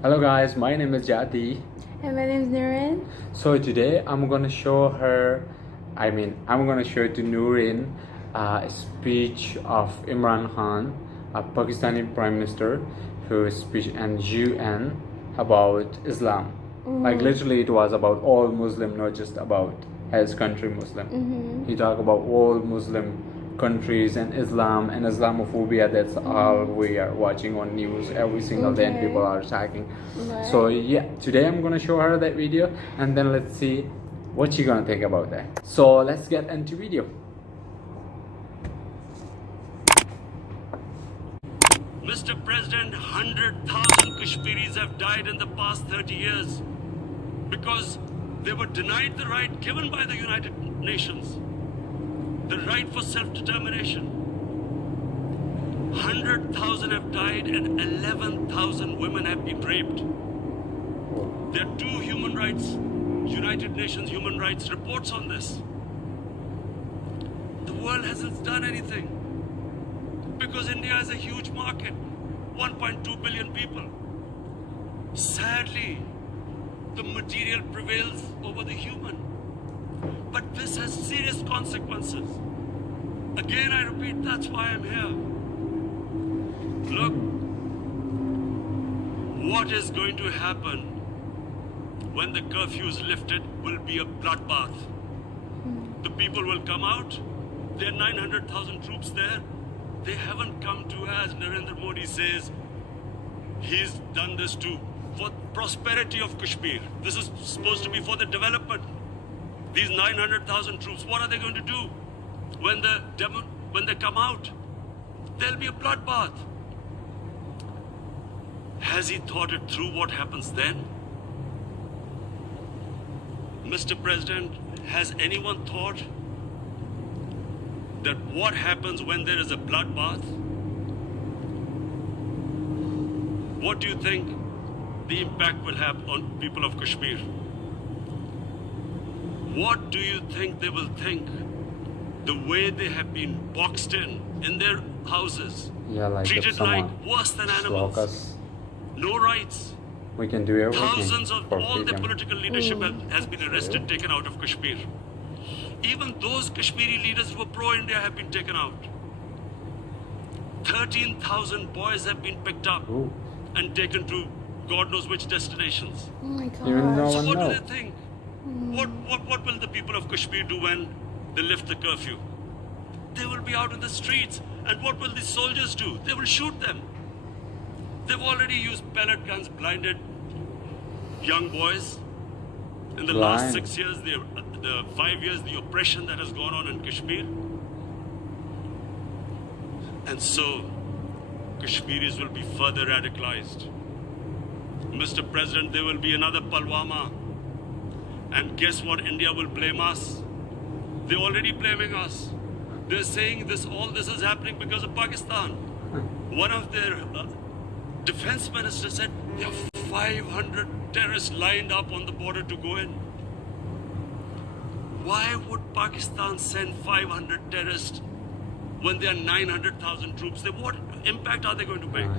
Hello guys, my name is Jati. And my name is Nurin. So today I'm gonna show I'm gonna show to Nurin a speech of Imran Khan, a Pakistani Prime Minister, whose speech in UN about Islam. Like literally it was about all Muslim, not just about his country Muslim. He talked about all Muslim countries and Islam and Islamophobia. That's all we are watching on news every single day, and people are attacking. So yeah, today I'm gonna show her that video, and then let's see what she gonna think about that. So let's get into video. Mr. President, 100,000 Kashmiris have died in the past 30 years because they were denied the right given by the United Nations, the right for self-determination. 100,000 have died and 11,000 women have been raped. There are two United Nations human rights reports on this. The world hasn't done anything because India is a huge market, 1.2 billion people. Sadly, the material prevails over the human. But this has serious consequences. Again, I repeat, that's why I'm here. Look, what is going to happen when the curfew is lifted will be a bloodbath. The people will come out. There are 900,000 troops there. They haven't come to, as Narendra Modi says, he's done this for prosperity of Kashmir. This is supposed to be for the development. These 900,000 troops, what are they going to do when they come out? There'll be a bloodbath. Has he thought it through what happens then? Mr. President, has anyone thought that what happens when there is a bloodbath? What do you think the impact will have on people of Kashmir? What do you think they will think? The way they have been boxed in their houses, Like treated like worse than animals, no rights. We can do everything. Thousands of all freedom. the political leadership has been arrested, taken out of Kashmir. Even those Kashmiri leaders who were pro-India have been taken out. 13,000 boys have been picked up and taken to God knows which destinations. Oh my God. Even no So one what do knows. they think? What will the people of Kashmir do when they lift the curfew? They will be out in the streets. And what will the soldiers do? They will shoot them. They've already used pellet guns, blinded young boys. In the last 6 years, the 5 years, the oppression that has gone on in Kashmir. And so, Kashmiris will be further radicalized. Mr. President, there will be another Pulwama. And guess what? India will blame us. They're already blaming us. They're saying all this is happening because of Pakistan. One of their defense ministers said there are 500 terrorists lined up on the border to go in. Why would Pakistan send 500 terrorists when there are 900,000 troops? What impact are they going to make?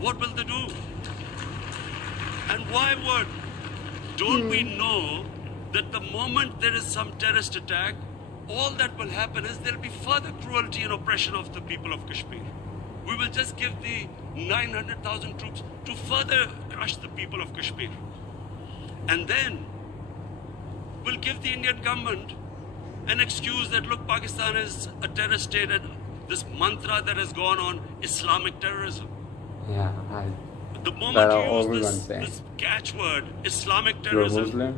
What will they do? And why would? Don't we know that the moment there is some terrorist attack, all that will happen is there will be further cruelty and oppression of the people of Kashmir. We will just give the 900,000 troops to further crush the people of Kashmir. And then we'll give the Indian government an excuse that, look, Pakistan is a terrorist state, and this mantra that has gone on, Islamic terrorism. The moment you use this catchword, Islamic terrorism,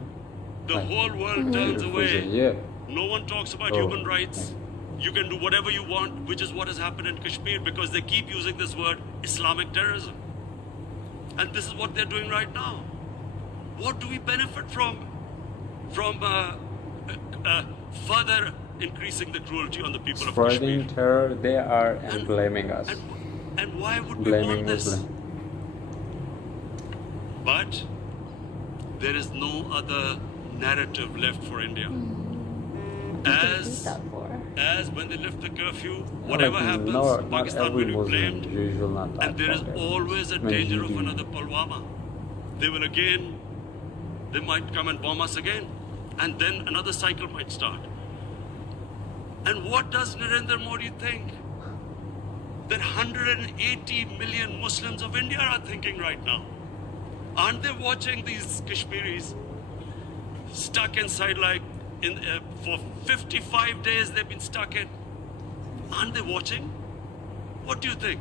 the whole world turns away. No one talks about human rights. You can do whatever you want, which is what has happened in Kashmir, because they keep using this word, Islamic terrorism. And this is what they're doing right now. What do we benefit from further increasing the cruelty on the people of Kashmir? Spreading terror, they are and blaming us. And why would we Blaming want this? Muslim. But there is no other narrative left for India. What do you use that for? as when they lift the curfew, whatever happens, not Pakistan every will be Muslim, blamed. usual, not that And there is part, always a many danger of Hindu. another Pulwama. They will again, they might come and bomb us again. And then another cycle might start. And what does Narendra Modi think? That 180 million Muslims of India are thinking right now. Aren't they watching these Kashmiris stuck inside for 55 days they've been stuck in? Aren't they watching? What do you think?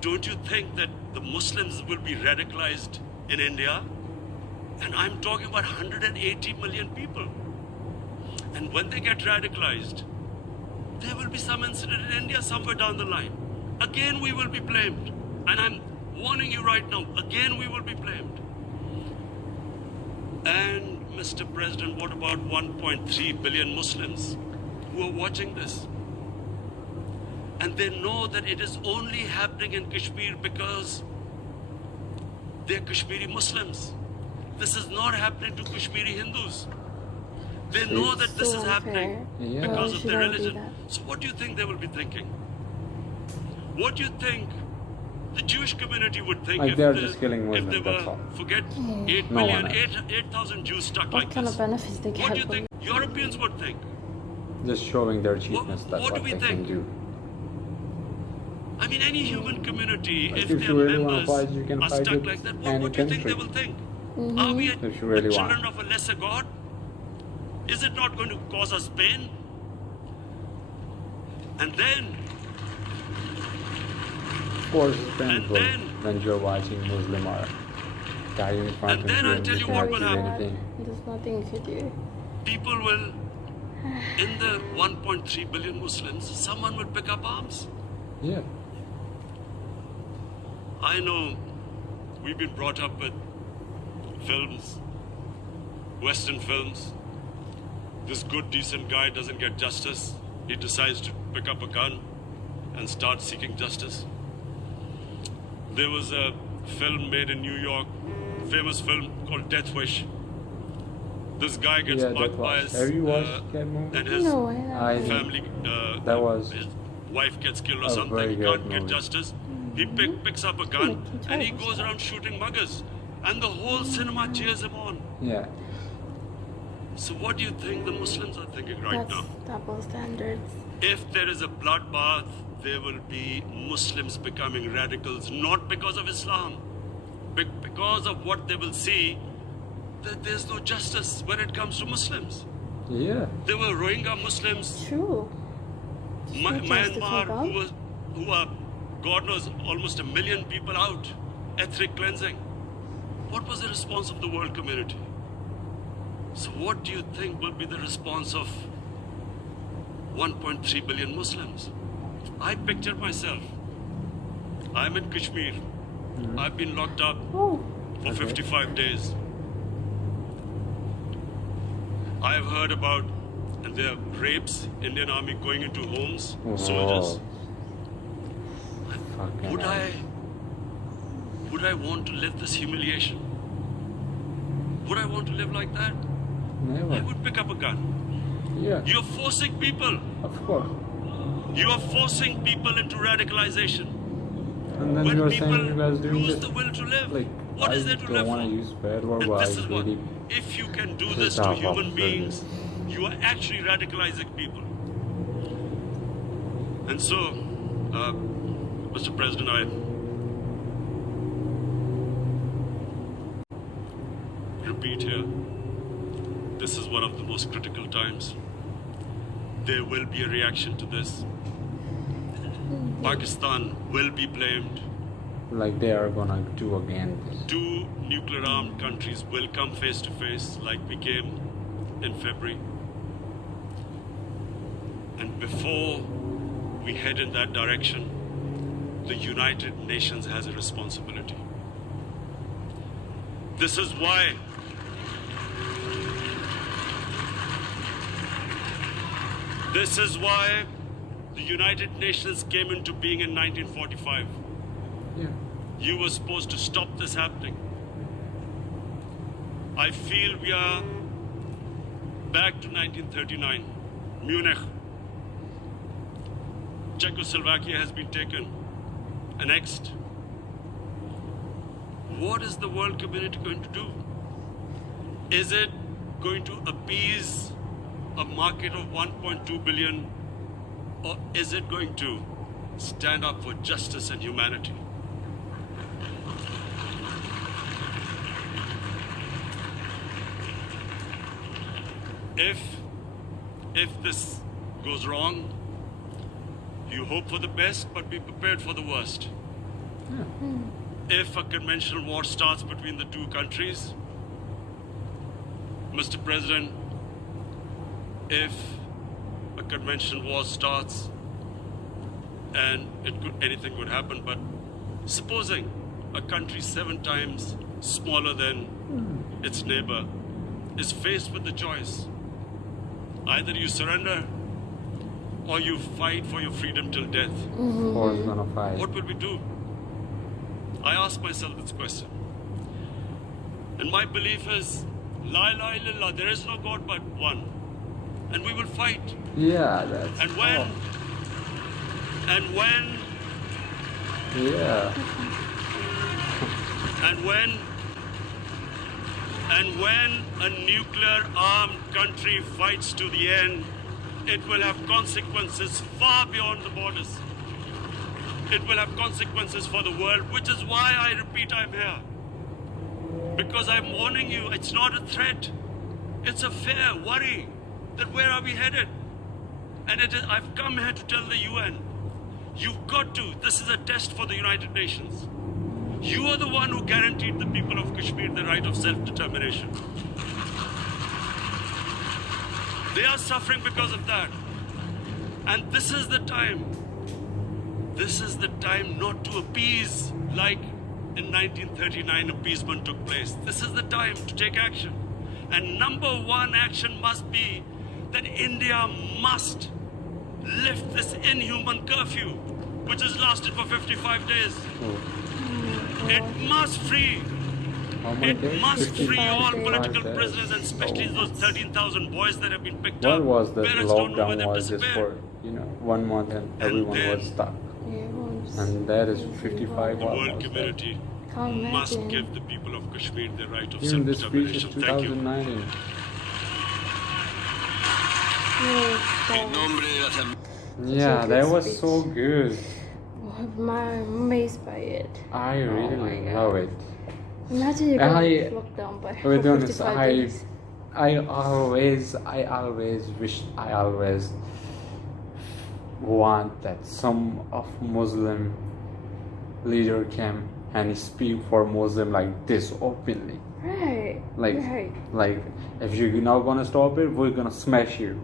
Don't you think that the Muslims will be radicalized in India? And I'm talking about 180 million people. And when they get radicalized, there will be some incident in India somewhere down the line. Again, we will be blamed. And I'm warning you right now, again, we will be blamed. And Mr. President, what about 1.3 billion Muslims who are watching this? And they know that it is only happening in Kashmir because they're Kashmiri Muslims. This is not happening to Kashmiri Hindus. They know that this is happening because of their religion. So what do you think they will be thinking? What do you think the Jewish community would think Like if they're they, just killing if Muslims, they that's were, all. forget, No 8,000 Jews stuck What like kind this? of benefits they get? What do you think Europeans would think? Just showing their cheapness, that's what what do we they think? can do. I mean, any human community, Like if if their you really wanna members fight, you can are fight stuck with like that, any what do you think they country. will think? Mm-hmm. Are we If you really the want. children of a lesser God? Is it not going to cause us pain? And then, Of course, it's painful then- when you're watching Muslim or dying in front And of then you I'll and tell you you cannot what will do happen. anything. There's nothing you could do. people will, in the 1.3 billion Muslims, someone will pick up arms. Yeah. I know we've been brought up with films, Western films. This good, decent guy doesn't get justice. He decides to pick up a gun and start seeking justice. There was a film made in New York, famous film called Death Wish. This guy gets Yeah, mugged that by was. his, Have you watched that movie? and his No, I haven't. I family, That was his wife gets killed or a something. very He can't good get movie. justice. He picks up a gun and he goes around shooting muggers, and the whole cinema cheers him on. Yeah. So what do you think the Muslims are thinking right That's now? double standards. If there is a bloodbath, there will be Muslims becoming radicals, not because of Islam, but because of what they will see, that there's no justice when it comes to Muslims. Yeah. There were Rohingya Muslims, True. no justice for Myanmar, them. who are, God knows, almost 1 million people out, ethnic cleansing. What was the response of the world community? So what do you think will be the response of 1.3 billion Muslims? I picture myself. I'm in Kashmir. I've been locked up Oh, for Okay. 55 days. I have heard about, and there are rapes, Indian Army going into homes, soldiers. Fucking Would hell. I want to live this humiliation? Would I want to live like that? I Never. would pick up a gun. Yeah. You're forcing people. Of course. You are forcing people into radicalization. And then When you're people saying you guys doing lose this. the will to live, Like, what I is there to don't live want for? to use bad word, And but this I is what, really if you can do pissed this to off human of beings, you are actually radicalizing people. And so, Mr. President, I repeat here, this is one of the most critical times. There will be a reaction to this. Pakistan will be blamed. like they are gonna do again. Two nuclear armed countries will come face to face like we came in February. And before we head in that direction, the United Nations has a responsibility. This is why the United Nations came into being in 1945. Yeah. You were supposed to stop this happening. I feel we are back to 1939, Munich. Czechoslovakia has been taken, annexed. What is the world community going to do? Is it going to appease a market of 1.2 billion, or is it going to stand up for justice and humanity? If this goes wrong, you hope for the best, but be prepared for the worst. If a conventional war starts between the two countries, Mr. President, if a conventional war starts, and anything could happen, but supposing a country 7 times smaller than its neighbor is faced with the choice, either you surrender or you fight for your freedom till death. Or it's gonna fight. What will we do? I ask myself this question. And my belief is, La ilaha illallah, there is no God but one. And we will fight. Yeah, that's. And when, Yeah. and when a nuclear armed country fights to the end, it will have consequences far beyond the borders. It will have consequences for the world, which is why I repeat I'm here. Because I'm warning you, it's not a threat. It's a fair worry that where are we headed? And I've come here to tell the UN, you've got to, this is a test for the United Nations. You are the one who guaranteed the people of Kashmir the right of self-determination. They are suffering because of that. And this is the time. This is the time not to appease like in 1939 appeasement took place. This is the time to take action. And number one action must be that India must lift this inhuman curfew, which has lasted for 55 days. It must free. It must free all political prisoners, and especially those 13,000 boys that have been picked up. What was the Parents don't know where lockdown they've was just for, disappeared. 1 month and everyone then- was stuck. Yeah, once. And that is 55 The world almost. community Can't must imagine. give the people of Kashmir the right of Even this speech is self-determination. Thank you. 2019. Yeah, that was so good. I'm amazed by it. I really love it. Imagine you And got locked down by To for be honest, 55 I days. I always wish, I always want that some of Muslim leader came and speak for Muslim like this openly. Right. Like, Right. if you're not gonna stop it, we're gonna smash you.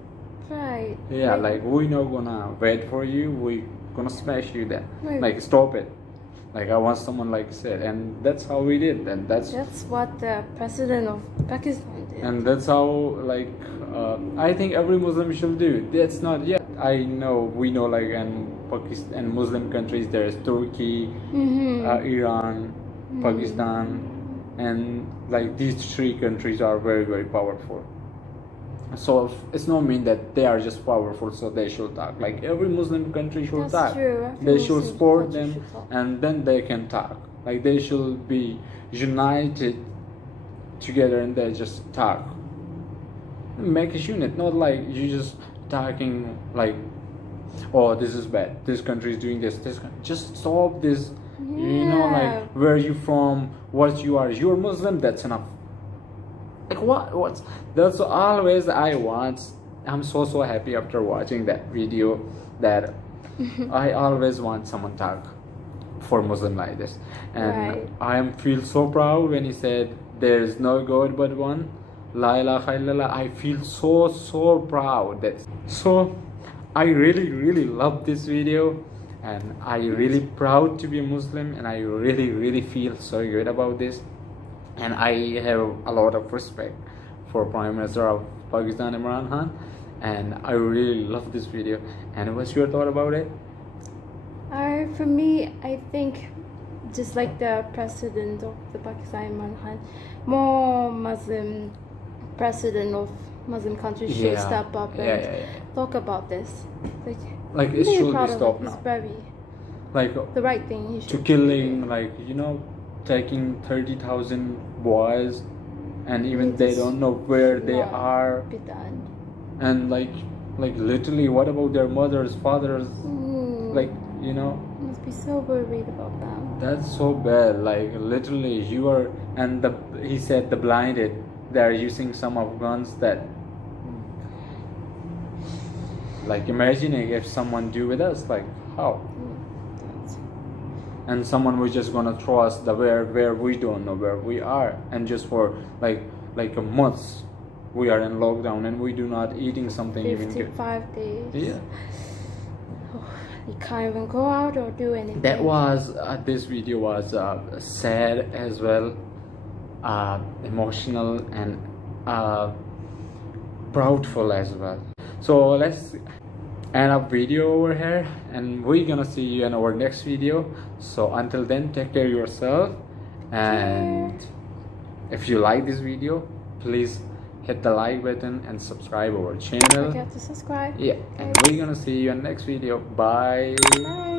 Right. Yeah, like we're not gonna wait for you, we're gonna smash you then. Right. Like, stop it. Like, I want someone like said, and that's how we did, and that's what the president of Pakistan did. and that's how, like, I think every Muslim should do. That's not yet. I know, we know, like, in Pakistan and Muslim countries, there's Turkey, Iran, Pakistan, and like these 3 countries are very, very powerful. So it's not mean that they are just powerful, so they should talk. Like, every Muslim country should That's talk. true. Every They should Muslim support country them, should talk. and then they can talk. Like, they should be united together, and they just talk. Make a unit, not like you just talking like, oh, this is bad. This country is doing this. Just stop this. You know, Yeah. like, where you from, what you are. You're Muslim. That's enough. Like, what's that's always I want. I'm so happy after watching that video that I always want someone talk for Muslim like this, and Right. I feel so proud when he said there is no God but one, La ilaha illallah. I feel so proud that so I really love this video, and I really proud to be a Muslim, and I really feel so good about this. And I have a lot of respect for Prime Minister of Pakistan, IMRAN Khan, and I really love this video. And what's your thought about it? For me, I think just like the president of the Pakistan, Imran Khan, more Muslim president of Muslim countries should Yeah. step up and Yeah. talk about this. Like it really should proud be of stopped it. It's now. very Like the right thing. He to should killing, like, you know, taking 30,000 boys, and even It they just don't know where should they not are, be done. and like literally, what about their mothers, fathers? Like, you know, Must be so worried about them. that's so bad. Like literally, you are, and he said the blinded, they are using some of guns that, like, imagining if someone do with us, like how, and someone was just gonna throw us the where we don't know where we are, and just for like a month we are in lockdown and we do not eating something even good. 55 days. Yeah. You can't even go out or do anything. That was this video was sad as well, emotional, and proudful as well. So let's end up video over here, and we're gonna see you in our next video. So until then, take care of yourself, and if you like this video, please hit the like button and subscribe our channel. Don't forget to subscribe. Yeah, and we're gonna see you in next video. Bye. Bye.